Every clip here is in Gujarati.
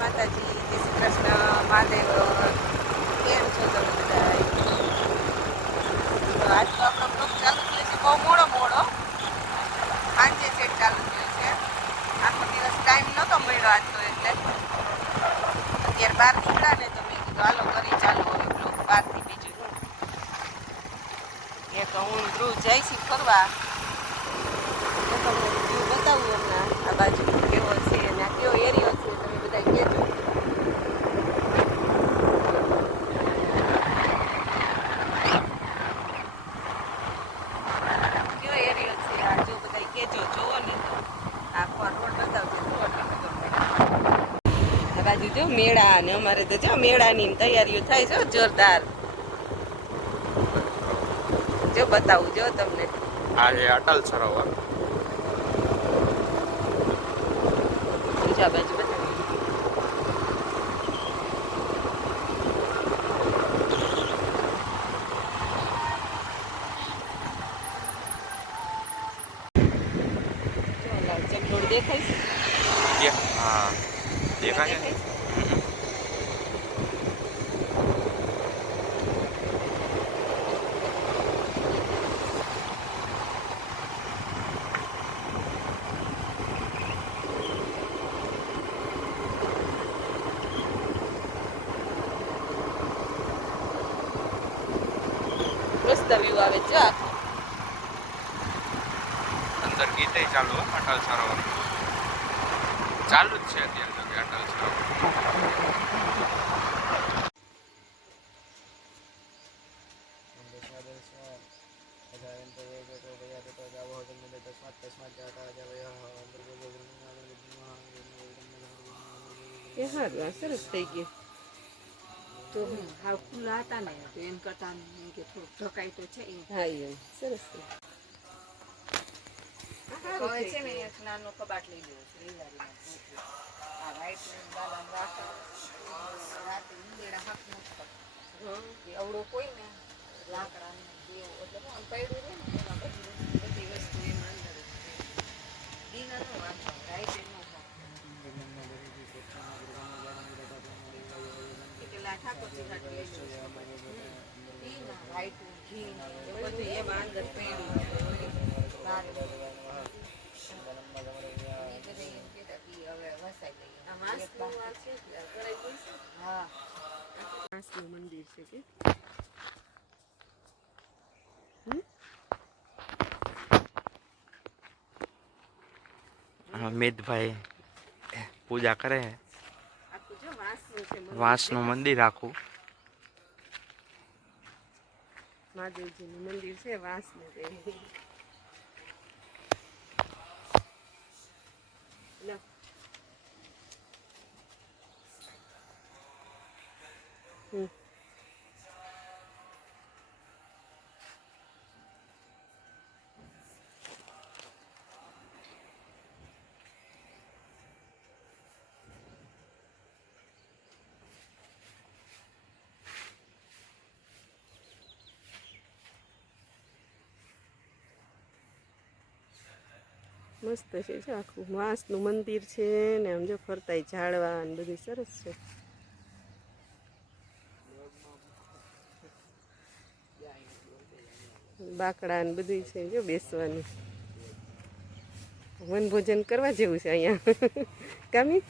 માતાજી શ્રી કૃષ્ણ, મહાદેવ. કેમ છો તમે બધા આજ તો આપણો બ્લોગ ચાલુ થયો છે, બહુ મોડો મોડો. સાંજે સેટ ચાલુ થયો છે. આખો દિવસ ટાઈમ નહોતો મળ્યો આજ તો એટલે. અત્યારે બહાર નીકળ્યા ને તો મેં કીધું, હાલો કરી ચાલુ હવે બ્લોગ બહારથી બીજું હું. એક હું ધ્રુવ જઈશ ફરવા. તમને બતાવું હમણાં આ બાજુ કેવો છે અને આ કેવો એરિયો છે તમે બધા કહેજો કેવો એરિયો છે આ જો બધા કહેજો જોવો ને તો આખો આ રોડ બતાવજો તો એટલે ખબર પડે આ બાજુ જો મેળા અને અમારે તો જો મેળાની તૈયારીઓ થાય છે જોરદાર. જો બતાવું જો તમને. આ છે અટલ સરોવર. બીજા બાજુ બતાવું જો ઓલા ચકડોળ દેખાય છે? હા દેખાય છે આવે અંદર ગીતે ચાલુ અટલ સરોવર છે અત્યારે તો કે અટલ એ હારું સરસ થઈ ગયું. તો હાવ ખુલ્લા હતા ને તો એમ કરતા એમ કે થોડુંક ઢકાય તો છે હા એમ સરસ થઈ નાનો કબાટ લઈ લેવો છે લીલારીમાં. આ ને બાલાને રાખે. કરતા. કોઈ ને લાકડાને દેવો બધી વસ્તુ- એમાં અંદર છે. વાંચો. એ ઠાકોરજી ઘી એ બધું એમાં અંદર પડ્યું હવે વસાઈ લઈએ. આ માસનું આ છે કે આ કઢાઈ પૂરશે? હા માસનું મંદિર છે કે અમિતભાઈ પૂજા કરે છે આખું જો વાંસનું છે મંદિર વાંસનું મંદિર આખું મહાદેવજીનું મંદિર છે વાંસનું મસ્ત છે જો આખું. વાંસનું મંદિર છે ને આમ જો ફરતાય ઝાડવા ને બધું સરસ છે. બાકડા ને બધું છે જો બેસવાનું. વનભોજન કરવા જેવું છે અહીંયા. કામી?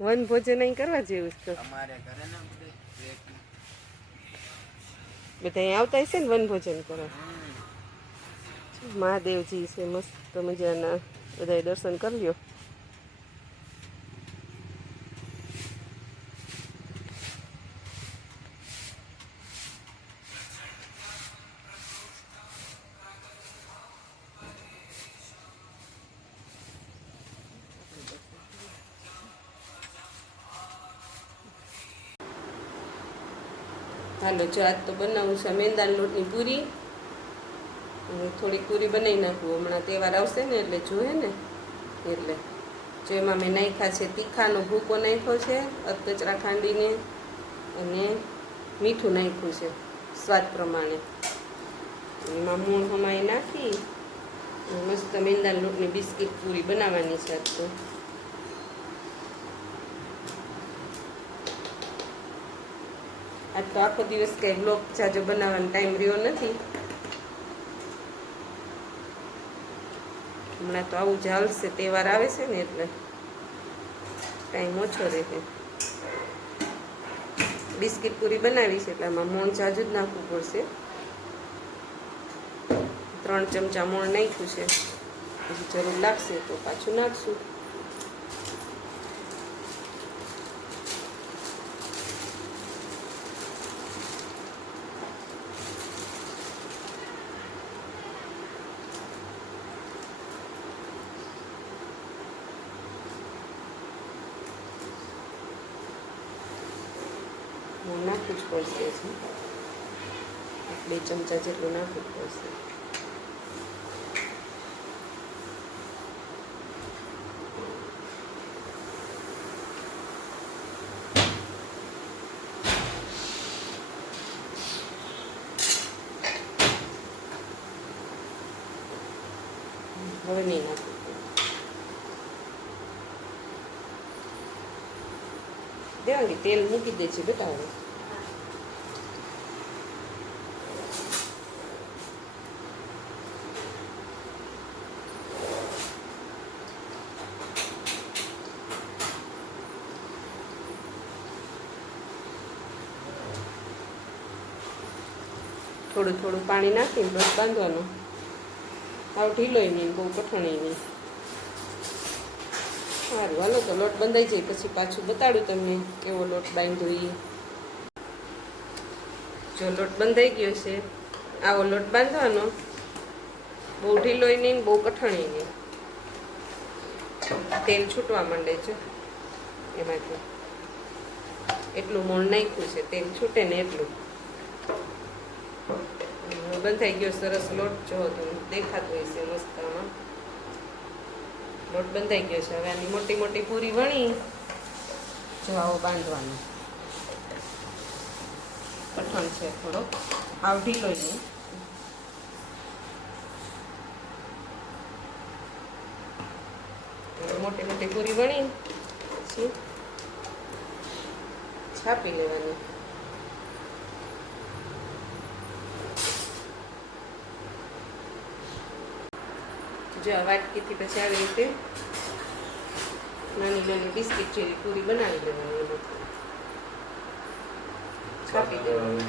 વનભોજન અહીં કરવા જેવું છે બધા અહીં આવતા હશે ને વન ભોજન કરવા મહાદેવજી છે મસ્ત મજાના. બધા દર્શન કરી લ્યો. હાલો, જો આજ તો બનાવું છે મેંદાના લોટની પૂરી. થોડી પૂરી બનાવી નાખું. હમણાં તહેવાર આવશે ને એટલે જોઈએ ને? એટલે. જો એમાં મેં નાખ્યા છે તીખાનો ભૂકો નાખ્યો છે, અધકચરા ખાંડીને અને મીઠું નાખ્યું છે, સ્વાદ પ્રમાણે. એમાં મૂળ હમાઈ નાખી. મસ્ત મેંદાના લોટની બિસ્કિટ પૂરી બનાવવાની છે આજ તો. આજ તો આખો દિવસ કંઈ બ્લોગ જાજો બનાવવાનો ટાઈમ રહ્યો નથી. હમણાં તો આવું જ હાલશે, તહેવાર આવે છે ને એટલે ટાઈમ ઓછો રહેશે બિસ્કિટ પૂરી બનાવી છે એટલે આમાં મોણ જાજુ જ નાખવું પડશે. ત્રણ ચમચા મોણ નાખ્યું છે. જરૂર લાગશે તો પાછું નાખશું મોણ નાખવું જ પડશે. બે ચમચા જેટલું નાખવું જ પડશે. હવે નહીં નાખવું. તેલ મૂકી દે છે બેટા હવે થોડું થોડું પાણી નાખીને લોટ બાંધવાનો. આવું ઢીલોય નહીં, બહુ કઠણાય નહીં. સારું, હાલો તો લોટ બંધાઈ જાય, પછી પાછું બતાડું તમને કેવો લોટ બાંધ્યો એ જો લોટ બંધાઈ ગયો છે, આવો લોટ બાંધવાનો. બહુ ઢીલોય નહીં બહુ કઠણાય નહીં. તેલ છૂટવા માંડે છે એમાંથી. એટલું મોણ નાખ્યું છે, તેલ છૂટે ને એટલું. બંધાઈ ગયો, સરસ લોટ જો તમે દેખાતો હોય છે મસ્ત લોટ બંધાઈ ગયો છે. હવે આની મોટી મોટી પૂરી વણી, જો આવો બાંધવાનો. કઠણ છે થોડો. આવ ઢીલો મોટી મોટી પૂરી વણી છાપી લેવાની. જો આ વાટકીથી પછી આવી રીતે નાની નાની બિસ્કિટ જેવી પૂરી બનાવી દેવાની એમાંથી. છાપી દેવાની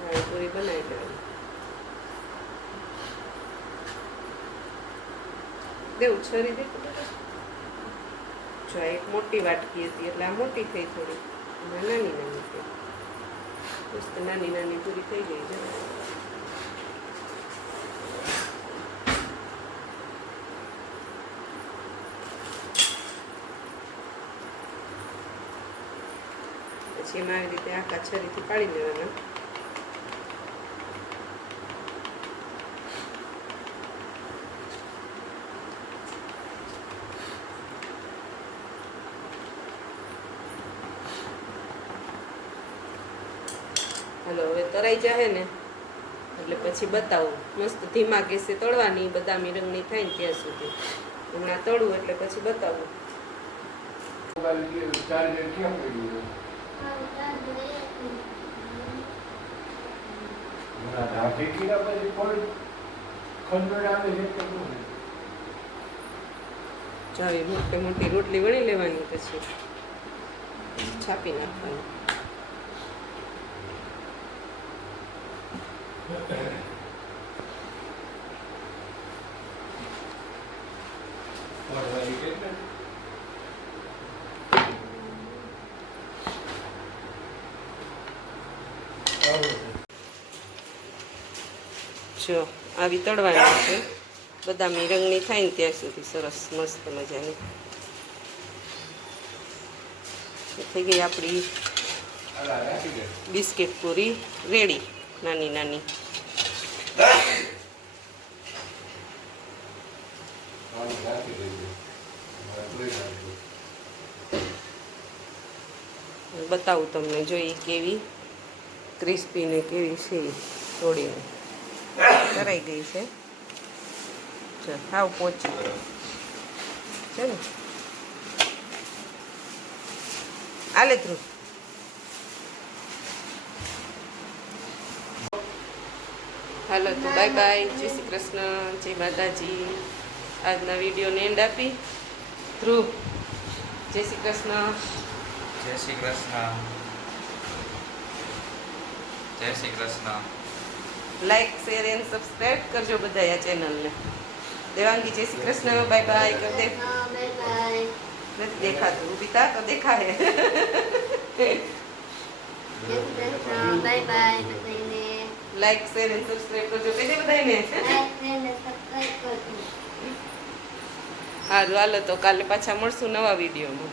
આવી પૂરી બનાવી દેવાની દેવું છરી દે જો એક મોટી વાટકી હતી, એટલે આ મોટી થઈ થોડી. અને નાની નાની થઈ. મસ્ત નાની નાની પૂરી થઈ ગઈ છે. પછી એમાં આવી રીતે આખા છરીથી પાડી દેવાના હલો હવે તરાઈ જાય ને, એટલે પછી બતાવું. મસ્ત ધીમા ગેસે તળવાની બદામી રંગની થાય ને ત્યાં સુધી. હમણાં તળું એટલે પછી બતાવું. મોટી મોટી રોટલી વણી લેવાની પછી. છાપી નાખવાની. જો આવી તળવાની છે. બદામી રંગની થાય ને ત્યાં સુધી સરસ મસ્ત મજાની. થઈ ગઈ આપણી. Biscuit puri ready. નાની નાની પાણી નાખી દેજો ધોઈ નાખજો બતાવું તમને જોઈએ કેવી ક્રિસ્પી ને કેવી છે થોડી. કરાઈ ગઈ છે. હાવ પોચી છે ને? આલે ધ્રુવ. હાલો તો બાય બાય જય શ્રી કૃષ્ણ. જય માતાજી. આજના વિડીયોને એન્ડ આપી. ધ્રુવ જય શ્રી કૃષ્ણ. જય શ્રી કૃષ્ણ. જય Shri Krishna. Like share and subscribe કરજો બધા આ ચેનલને દેવાંગી જય શ્રી કૃષ્ણ. બાય બાય કર દે. નથી દેખાતું. ઊભી થા તો દેખાય. બાય બાય બધાને લાઈક શેર એન્ડ સબસ્ક્રાઇબ કરજો. કે બધાને સારું હાલો તો કાલે પાછા મળશું નવા વિડીયોમાં.